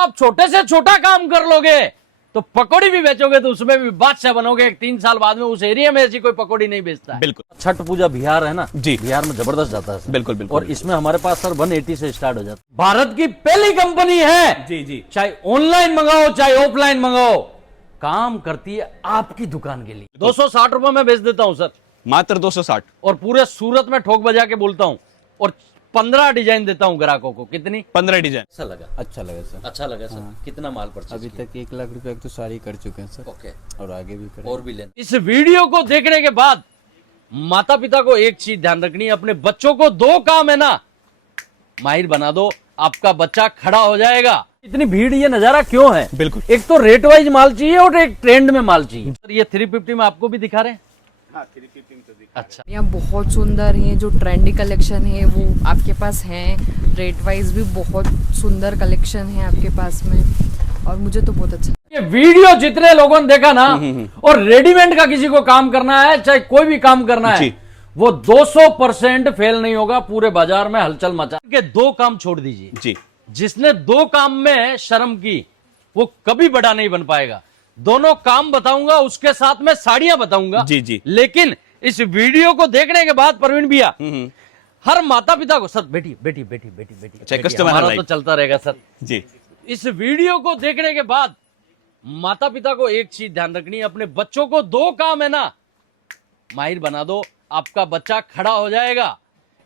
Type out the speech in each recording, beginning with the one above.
आप छोटे से छोटा काम कर लोगे तो पकौड़ी भी बेचोगे तो उसमें भी बादशाह बनोगे। 3 साल बाद में उस एरिया में ऐसी कोई पकौड़ी नहीं बेचता है। बिल्कुल। छठ पूजा बिहार है ना जी, बिहार में जबरदस्त जाता है सर। बिल्कुल बिल्कुल। और इसमें हमारे पास सर 180 से स्टार्ट हो जाता है। भारत की पहली कंपनी है जी जी, चाहे ऑनलाइन मंगाओ चाहे ऑफलाइन मंगाओ, काम करती है आपकी दुकान के लिए। 260 रुपए में बेच देता हूं सर, मात्र 260। और पूरे सूरत में ठोक बजा के बोलता हूं, और 15 डिजाइन देता हूं ग्राहकों को। कितनी? 15 डिजाइन। अच्छा लगा? अच्छा लगा सर। अच्छा लगा सर। कितना माल परचेज अभी तक 1 लाख रुपए तो सारी कर चुके हैं सर। ओके, और आगे भी करें। और भी लेना। इस वीडियो को देखने के बाद माता पिता को एक चीज ध्यान रखनी है, अपने बच्चों को 2 काम है ना माहिर बना दो, आपका बच्चा खड़ा हो जाएगा। इतनी भीड़, ये नजारा क्यों है? बिल्कुल। एक तो रेट वाइज माल चाहिए और एक ट्रेंड में माल चाहिए। सर ये 350 में आपको भी दिखा रहे हैं? हाँ, 350 में तो दिखा। अच्छा, यहाँ बहुत सुंदर है, जो ट्रेंडी कलेक्शन है वो आपके पास है। रेट वाइज भी बहुत सुंदर कलेक्शन है आपके पास में, और मुझे तो बहुत अच्छा। ये वीडियो जितने लोगों ने देखा ना, और रेडीमेड का किसी को काम करना है चाहे कोई भी काम करना है, वो 200% फेल नहीं होगा। पूरे बाजार में हलचल मचा के 2 काम छोड़ दीजिए जी। जिसने 2 काम में शर्म की वो कभी बड़ा नहीं बन पाएगा। दोनों काम बताऊंगा, उसके साथ में साड़ियां बताऊंगा। जी जी। लेकिन इस वीडियो को देखने के बाद प्रवीण भैया, हर माता पिता को, सर बेटी बेटी बेटी बेटी बेटी, अच्छा, बेटी, कस्टमर हमारा लाइक। तो चलता रहेगा सर जी। इस वीडियो को देखने के बाद माता पिता को एक चीज ध्यान रखनी है, अपने बच्चों को 2 काम है ना माहिर बना दो, आपका बच्चा खड़ा हो जाएगा।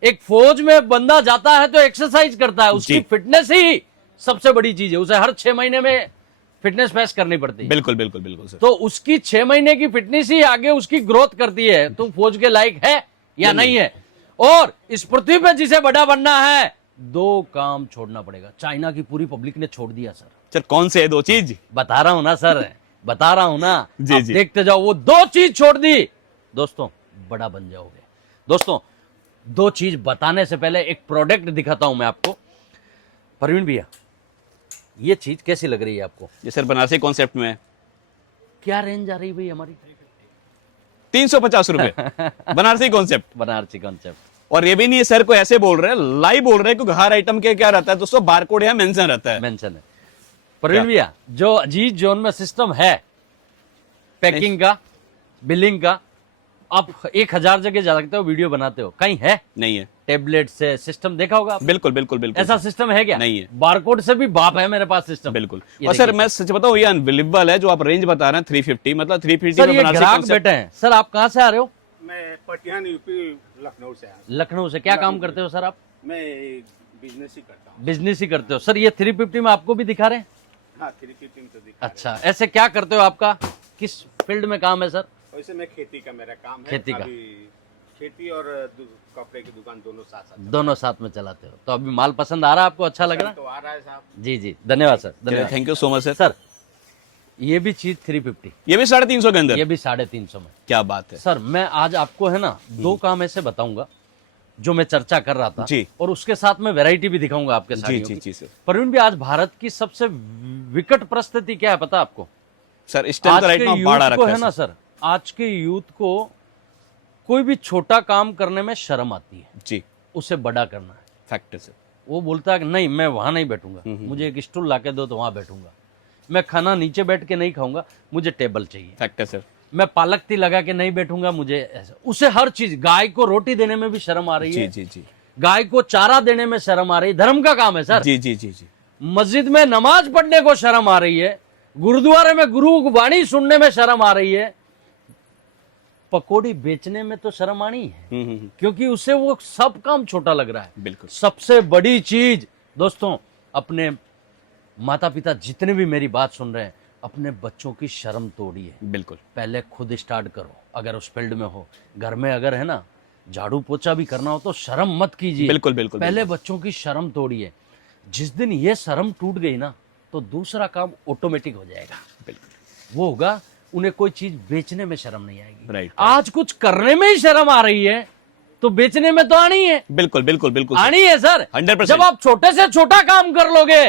एक फौज में बंदा जाता है तो एक्सरसाइज करता है, उसकी फिटनेस ही सबसे बड़ी चीज है। उसे हर 6 महीने में फिटनेस टेस्ट करनी पड़ती है। बिल्कुल बिल्कुल बिल्कुल सर। तो उसकी 6 महीने की फिटनेस ही आगे उसकी ग्रोथ करती है। तुम फौज के लायक है या नहीं है? और इस पृथ्वी पे जिसे बड़ा बनना है 2 काम छोड़ना पड़ेगा। चाइना की पूरी पब्लिक ने छोड़ दिया सर। सर कौन से है 2 चीज? बता रहा हूं ना सर, बता रहा हूं ना। जी आप जी। देखते जाओ, वो 2 चीज छोड़ दी, दोस्तों बड़ा बन जाओगे। दोस्तों 2 चीज बताने से पहले एक प्रोडक्ट दिखाता हूं मैं आपको। प्रवीण भैया, ये चीज कैसी लग रही है आपको? ये सर बनारसी कॉन्सेप्ट में है। क्या रेंज आ रही है भाई हमारी? 350 रुपए बनारसी कॉन्सेप्ट। बनारसी कॉन्सेप्ट। और ये भी नहीं है सर को ऐसे बोल रहे हैं, लाइव बोल रहे हैं, क्योंकि हर आइटम के क्या रहता है दोस्तों, बारकोड या मेंशन रहता है। मेंशन है। प्रवीण भैया, जो अजीज जोन में सिस्टम है पैकिंग का, बिलिंग का, आप 1000 जगह जा सकते हो, वीडियो बनाते हो, कहीं है? नहीं है। टेबलेट से सिस्टम देखा होगा आपने? बिल्कुल बिल्कुल बिल्कुल। ऐसा सिस्टम है क्या? नहीं है। बारकोड से भी बाप है मेरे पास सिस्टम। बिल्कुल। ये और सर देखिए मैं सच बताऊं, ये अनबिलीवेबल है जो आप रेंज बता रहे हैं 350, मतलब 350 सर में ये बनारसी ग्राहक कॉन्सेप्ट। बैठे हैं। सर आप कहाँ से आ रहे हो? मैं पटियाला यूपी लखनऊ से आया। लखनऊ से। क्या काम करते हो सर आप? मैं बिजनेस ही करता हूँ। बिजनेस ही करते हो। सर ये 350 में आपको भी दिखा रहे हैं? हाँ, 350 में तो दिखा। अच्छा, ऐसे क्या करते हो? आपका किस फील्ड में काम है सर? वैसे मैं खेती का मेरा काम है। खेती का। अभी खेती और कपड़े की दुकान दोनों साथ साथ दोनों साथ में चलाते हो। तो अभी माल पसंद आ रहा है आपको? अच्छा लग रहा है? तो आ रहा है साहब। जी जी, धन्यवाद सर, धन्यवाद। Thank you so much sir. Sir ये भी चीज 350, ये भी 350 के अंदर? ये भी 350 में। क्या बात है सर मैं आज आपको है ना 2 काम ऐसे बताऊंगा जो मैं चर्चा कर रहा था जी। और उसके साथ में वैरायटी भी दिखाऊंगा आपके जी साड़ियों जी की। जी सर। प्रवीण भी, आज भारत की सबसे विकट परिस्थिति क्या है पता आपको? सर इस टाइम आज तो राइट के नाउ बाढ़ आ यूथ को रखा है ना सर, आज के यूथ को कोई भी छोटा काम करने में शर्म आती है, जी। उसे बड़ा करना है। फैक्ट है सर। वो बोलता है कि नहीं मैं वहां नहीं बैठूंगा, मुझे एक स्टूल लाके दो तो वहां बैठूंगा। मैं खाना नीचे बैठ के नहीं खाऊंगा, मुझे टेबल चाहिए। फैक्ट है सर। मैं पालक ती लगा के नहीं बैठूंगा, मुझे ऐसा। उसे हर चीज, गाय को रोटी देने में भी शर्म आ रही जी है, जी जी गाय को चारा देने में शर्म आ रही है। धर्म का काम है सर। जी जी जी जी। मस्जिद में नमाज पढ़ने को शर्म आ रही है, गुरुद्वारे में गुरु वाणी सुनने में शर्म आ रही है, पकौड़ी बेचने में तो शर्म आनी है, क्योंकि उसे वो सब काम छोटा लग रहा है। बिल्कुल। सबसे बड़ी चीज दोस्तों, अपने माता पिता जितने भी मेरी बात सुन रहे हैं, अपने बच्चों की शर्म तोड़िए। बिल्कुल। पहले खुद स्टार्ट करो। अगर उस फील्ड में हो, घर में अगर है ना झाड़ू पोछा भी करना हो तो शर्म मत कीजिए। बिल्कुल बिल्कुल। पहले बच्चों की शर्म तोड़िए। जिस दिन ये शर्म टूट गई ना, तो दूसरा काम ऑटोमेटिक हो जाएगा। बिल्कुल। वो होगा, उन्हें कोई चीज बेचने में शर्म नहीं आएगी। राइट। आज कुछ करने में ही शर्म आ रही है तो बेचने में तो आनी है। बिल्कुल बिल्कुल बिल्कुल आनी है सर। 100%। जब आप छोटे से छोटा काम कर लोगे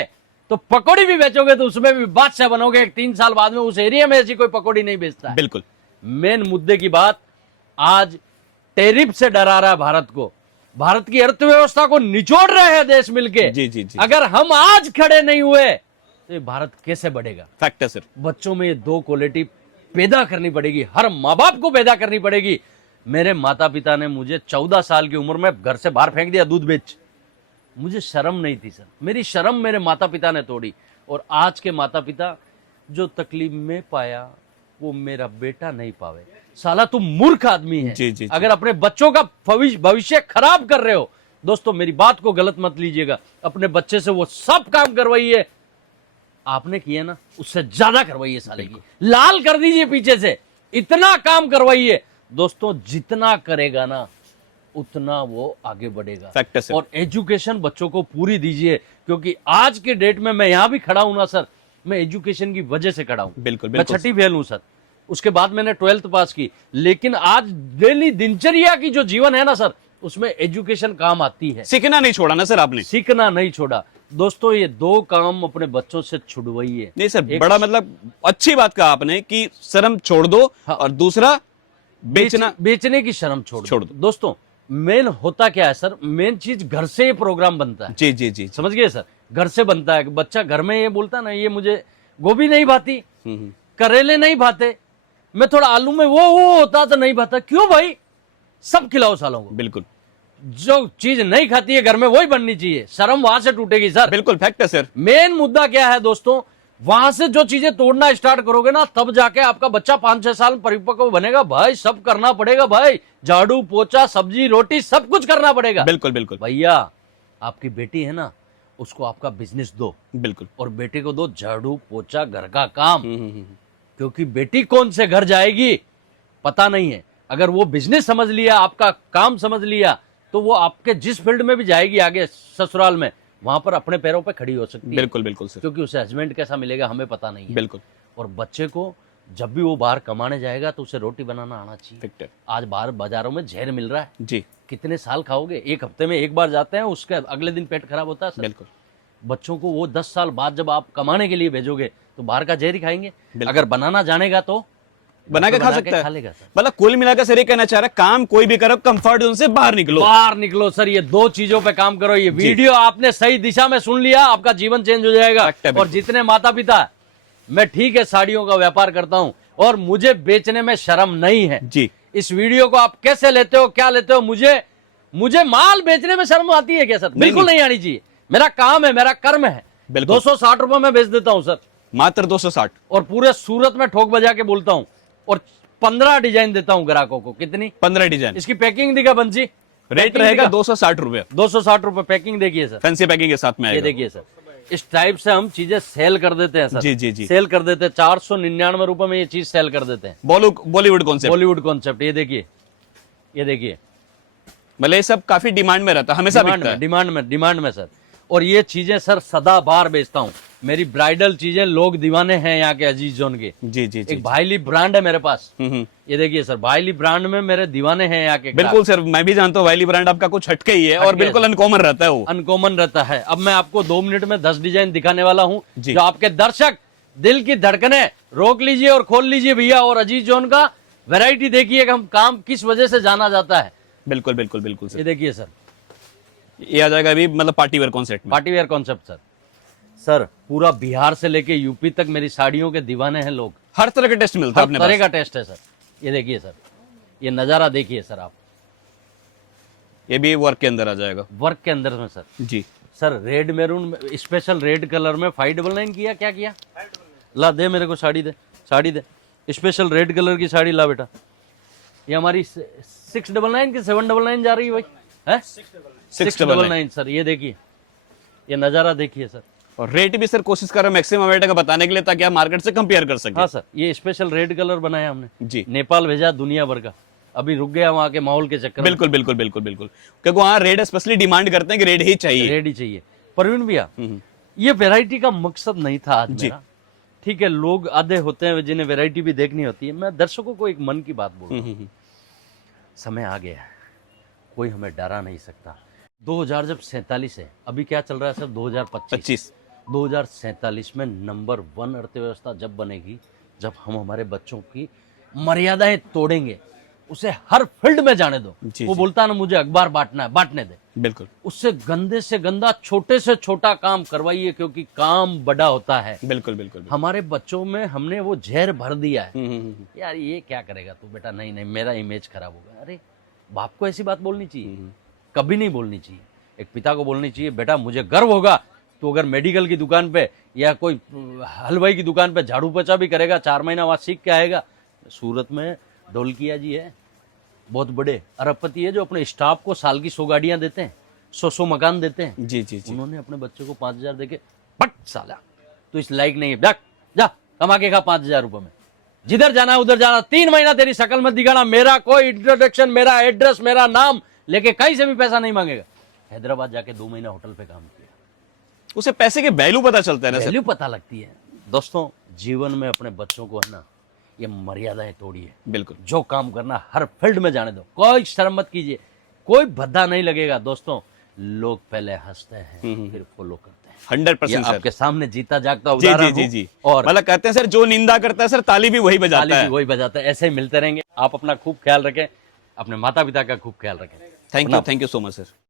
तो पकौड़ी भी बेचोगे तो उसमें भी बादशाह बनोगे। 3 साल बाद में उस एरिया में ऐसी कोई पकौड़ी नहीं बेचता है। बिल्कुल। मेन मुद्दे की बात, आज टैरिफ से डरा रहा है भारत को। भारत की अर्थव्यवस्था को निचोड़ रहे हैं देश मिलके। जी जी जी। अगर हम आज खड़े नहीं हुए तो ये भारत कैसे बढ़ेगा? फैक्ट है सर। बच्चों में ये दो क्वालिटी पैदा करनी पड़ेगी, हर माँ बाप को पैदा करनी पड़ेगी। मेरे माता पिता ने मुझे 14 साल की उम्र में घर से बाहर फेंक दिया दूध बेच, मुझे शर्म नहीं थी सर, मेरी शर्म मेरे माता पिता ने तोड़ी। और आज के माता पिता जो तकलीफ में पाया वो मेरा बेटा नहीं पावे। साला तुम मूर्ख आदमी है जी, जी, जी। अगर अपने बच्चों का भविष्य खराब कर रहे हो। दोस्तों मेरी बात को गलत मत लीजिएगा, अपने बच्चे से वो सब काम करवाइए आपने किए ना, उससे ज्यादा करवाइए, साले की लाल कर दीजिए पीछे से, इतना काम करवाइए। दोस्तों जितना करेगा ना उतना वो आगे बढ़ेगा। फैक्ट है सर। और एजुकेशन बच्चों को पूरी दीजिए, क्योंकि आज के डेट में मैं यहां भी खड़ा हूं ना सर, मैं एजुकेशन की वजह से खड़ा हूं। बिल्कुल मैं बिल्कुल 6ठी फेल हूं सर, उसके बाद मैंने 12th पास की, लेकिन आज डेली दिनचर्या की जो जीवन है ना सर, उसमें एजुकेशन काम आती है। सीखना नहीं छोड़ा ना सर आपने। सीखना नहीं छोड़ा। दोस्तों ये दो काम अपने बच्चों से छुड़वाइए। नहीं सर, बड़ा मतलब अच्छी बात कहा आपने कि शर्म छोड़ दो, हाँ। और दूसरा बेचने की शर्म छोड़ छोड़ दो। दोस्तों मेन होता क्या है सर, मेन चीज घर से ये प्रोग्राम बनता है। जी जी जी। समझ गए सर, घर से बनता है। बच्चा घर में ये बोलता ना, ये मुझे गोभी नहीं भाती, करेले नहीं भाते, मैं थोड़ा आलू में वो होता तो नहीं भाता। क्यों भाई, सब खिलाओ सालों को। बिल्कुल, जो चीज नहीं खाती है घर में वही बननी चाहिए, शर्म वहां से टूटेगी सर। बिल्कुल फैक्ट है सर। मेन मुद्दा क्या है दोस्तों, वहां से जो चीजें तोड़ना स्टार्ट करोगे ना, तब जाके आपका बच्चा 5-6 साल परिपक्व बनेगा। भाई सब करना पड़ेगा भाई, झाड़ू पोछा सब्जी रोटी सब कुछ करना पड़ेगा। बिल्कुल बिल्कुल भैया आपकी बेटी है ना, उसको आपका बिजनेस दो, बिल्कुल। और बेटे को दो झाड़ू पोछा घर का काम, क्योंकि बेटी कौन से घर जाएगी पता नहीं है। अगर वो बिजनेस समझ लिया, आपका काम समझ लिया, तो वो आपके जिस फील्ड में भी जाएगी आगे ससुराल में, वहां पर अपने पैरों पे खड़ी हो सकती है। बिल्कुल बिल्कुल सर। क्योंकि उसे हस्बैंड कैसा मिलेगा हमें पता नहीं है। बिल्कुल। और बच्चे को जब भी वो बाहर कमाने जाएगा तो उसे रोटी बनाना आना चाहिए। फैक्ट है। आज बाहर बाजारों में जहर मिल रहा है, जी कितने साल खाओगे? एक हफ्ते में एक बार जाते हैं, उसके अगले दिन पेट खराब होता है सर। बिल्कुल। बच्चों को वो 10 साल बाद जब आप कमाने के लिए भेजोगे तो बाहर का जहर ही खाएंगे। बिल्कुल। अगर बनाना जानेगा तो बना के खा खा सकता है। लेगा सर। मतलब कुल मिलाकर सर ये कहना चाह रहा है, काम कोई भी करो कंफर्ट जोन से बाहर निकलो। बाहर निकलो सर, ये दो चीजों पे काम करो। ये वीडियो आपने सही दिशा में सुन लिया, आपका जीवन चेंज हो जाएगा। और जितने माता पिता, मैं ठीक है साड़ियों का व्यापार करता हूं और मुझे बेचने में शर्म नहीं है जी। इस वीडियो को आप कैसे लेते हो, क्या लेते हो, मुझे माल बेचने में शर्म आती है क्या सर? बिल्कुल नहीं आनी चाहिए। मेरा काम है, मेरा कर्म है। 260 रुपए में बेच देता हूं सर, मात्र 260। और पूरे सूरत में ठोक बजा के बोलता हूं, और 15 डिजाइन देता हूं ग्राहकों को। कितनी? 15 डिजाइन। इसकी पैकिंग दिखा बंसी, रेट रहेगा 260 रुपए। 260 रुपए पैकिंग देखिए सर, फैंसी पैकिंग के साथ में ये आएगा। देखिए सर, इस टाइप से हम चीजें सेल कर देते हैं सर। जी जी जी। सेल कर देते हैं 499 रुपए में ये चीज सेल कर देते हैं। बॉलीवुड कॉन्सेप्ट। बॉलीवुड कॉन्सेप्ट, ये देखिए, ये देखिए, मतलब ये सब काफी डिमांड में रहता है, हमेशा बिकता है। डिमांड में सर। और ये चीजें सर सदाबहार बेचता हूँ। मेरी ब्राइडल चीजें लोग दीवाने हैं यहाँ के अजीज जोन के। जी जी जी। एक भाईली ब्रांड है मेरे पास, ये देखिए सर, भाईली ब्रांड में मेरे दीवाने हैं यहाँ के। बिल्कुल सर, मैं भी जानता हूँ वाइली ब्रांड आपका कुछ हटके ही है और बिल्कुल अनकॉमन रहता है वो। अनकॉमन रहता है। अब मैं आपको 2 मिनट में 10 डिजाइन दिखाने वाला हूँ, जी। जो आपके दर्शक दिल की धड़कने रोक लीजिए और खोल लीजिए भैया, और अजीज जोन का वैरायटी देखिए कि हम काम किस वजह से जाना जाता है। बिल्कुल बिल्कुल बिल्कुल सर। ये देखिए सर, ये आ जाएगा अभी मतलब पार्टी वेयर कॉन्सेप्ट में। Party wear concept sir. Sir पूरा बिहार से लेके यूपी तक मेरी साड़ियों के दीवाने हैं लोग। हर तरह का टेस्ट मिलता है हर अपने तरह पास। का टेस्ट है सर। ये देखिए सर, ये नजारा देखिए सर आप, ये भी वर्क के अंदर आ जाएगा। वर्क के अंदर में सर। जी sir red maroon special red colour में 599 किया। क्या किया? ला दे मेरे को साड़ी, दे साड़ी दे, स्पेशल रेड कलर की साड़ी ला बेटा। ये हमारी 699 की 799 जा रही है भाई, है 699 सर। ये देखिए, ये नजारा देखिए सर। और रेट भी सर कोशिश कर रहे हैं मैक्सिमम रेट का बताने के लिए, ताकि आप मार्केट से कंपेयर कर सकें। हाँ सर, ये स्पेशल रेड कलर बनाया हमने जी। नेपाल भेजा दुनिया भर का, अभी रुक गया वहाँ के माहौल के चक्कर में। बिल्कुल बिल्कुल बिल्कुल बिल्कुल, क्योंकि वहाँ रेड स्पेशली डिमांड करते हैं कि रेड ही चाहिए। रेड ही चाहिए। परवीन भैया, ये वैरायटी का मकसद नहीं था आज मेरा। ठीक है, लोग आधे होते हैं जिन्हें वैरायटी भी देखनी होती है। मैं दर्शकों को एक मन की बात बोल रहा हूँ, समय आ गया है, कोई हमें डरा नहीं सकता। 2000 जब 47 है, अभी क्या चल रहा है सर 2025। 2047 में नंबर 1 अर्थव्यवस्था जब बनेगी, जब हम हमारे बच्चों की मर्यादाएं तोड़ेंगे, उसे हर फील्ड में जाने दो। जी, वो जी। बोलता है ना मुझे अखबार बांटना है, बांटने दे। बिल्कुल उससे गंदे से गंदा छोटे से छोटा काम करवाइए, क्योंकि काम बड़ा होता है। बिल्कुल बिल्कुल। हमारे बच्चों में हमने वो जहर भर दिया है। हम्म। यार ये क्या करेगा तू बेटा, नहीं नहीं मेरा इमेज खराब होगा। अरे बाप को ऐसी बात बोलनी चाहिए? कभी नहीं बोलनी चाहिए। एक पिता को बोलनी चाहिए, बेटा मुझे गर्व होगा तो अगर मेडिकल की दुकान पे या कोई हलवाई की दुकान पे झाड़ू पोछा भी करेगा, 4 महीना वहां सीख के आएगा। सूरत में ढोलकिया जी है, बहुत बड़े अरबपति है, जो अपने स्टाफ को साल की 100 गाड़ियां देते हैं, 100 मकान देते हैं। जी जी जी। उन्होंने अपने बच्चे को 5,000 देके पट साला तो इस लायक नहीं है, जा जा कमा के खा 5,000 रुपए में, जिधर जाना है उधर जाना, 3 महीना तेरी शक्ल मत दिखाना, मेरा कोई इंट्रोडक्शन, मेरा एड्रेस, मेरा नाम लेके कहीं से भी पैसा नहीं मांगेगा। हैदराबाद जाके 2 महीना होटल पे काम किया, उसे पैसे के वैल्यू पता चलता है ना सर। वैल्यू पता लगती है। दोस्तों जीवन में अपने बच्चों को है ना, ये मर्यादाएं तोड़िए। बिल्कुल जो काम करना हर फील्ड में जाने दो, कोई शर्म मत कीजिए, कोई भद्दा नहीं लगेगा। दोस्तों लोग पहले हंसते हैं फिर फॉलो करते हैं। 100% ये आपके सर। सामने जीता जागता जी उदाहरण जी जी हूं। जी। और मतलब कहते हैं सर, जो निंदा करता है सर ताली भी वही बजाता ताली है। भी वही बजाता है। ऐसे ही मिलते रहेंगे। आप अपना खूब ख्याल रखें, अपने माता पिता का खूब ख्याल रखें। Thank you so much sir.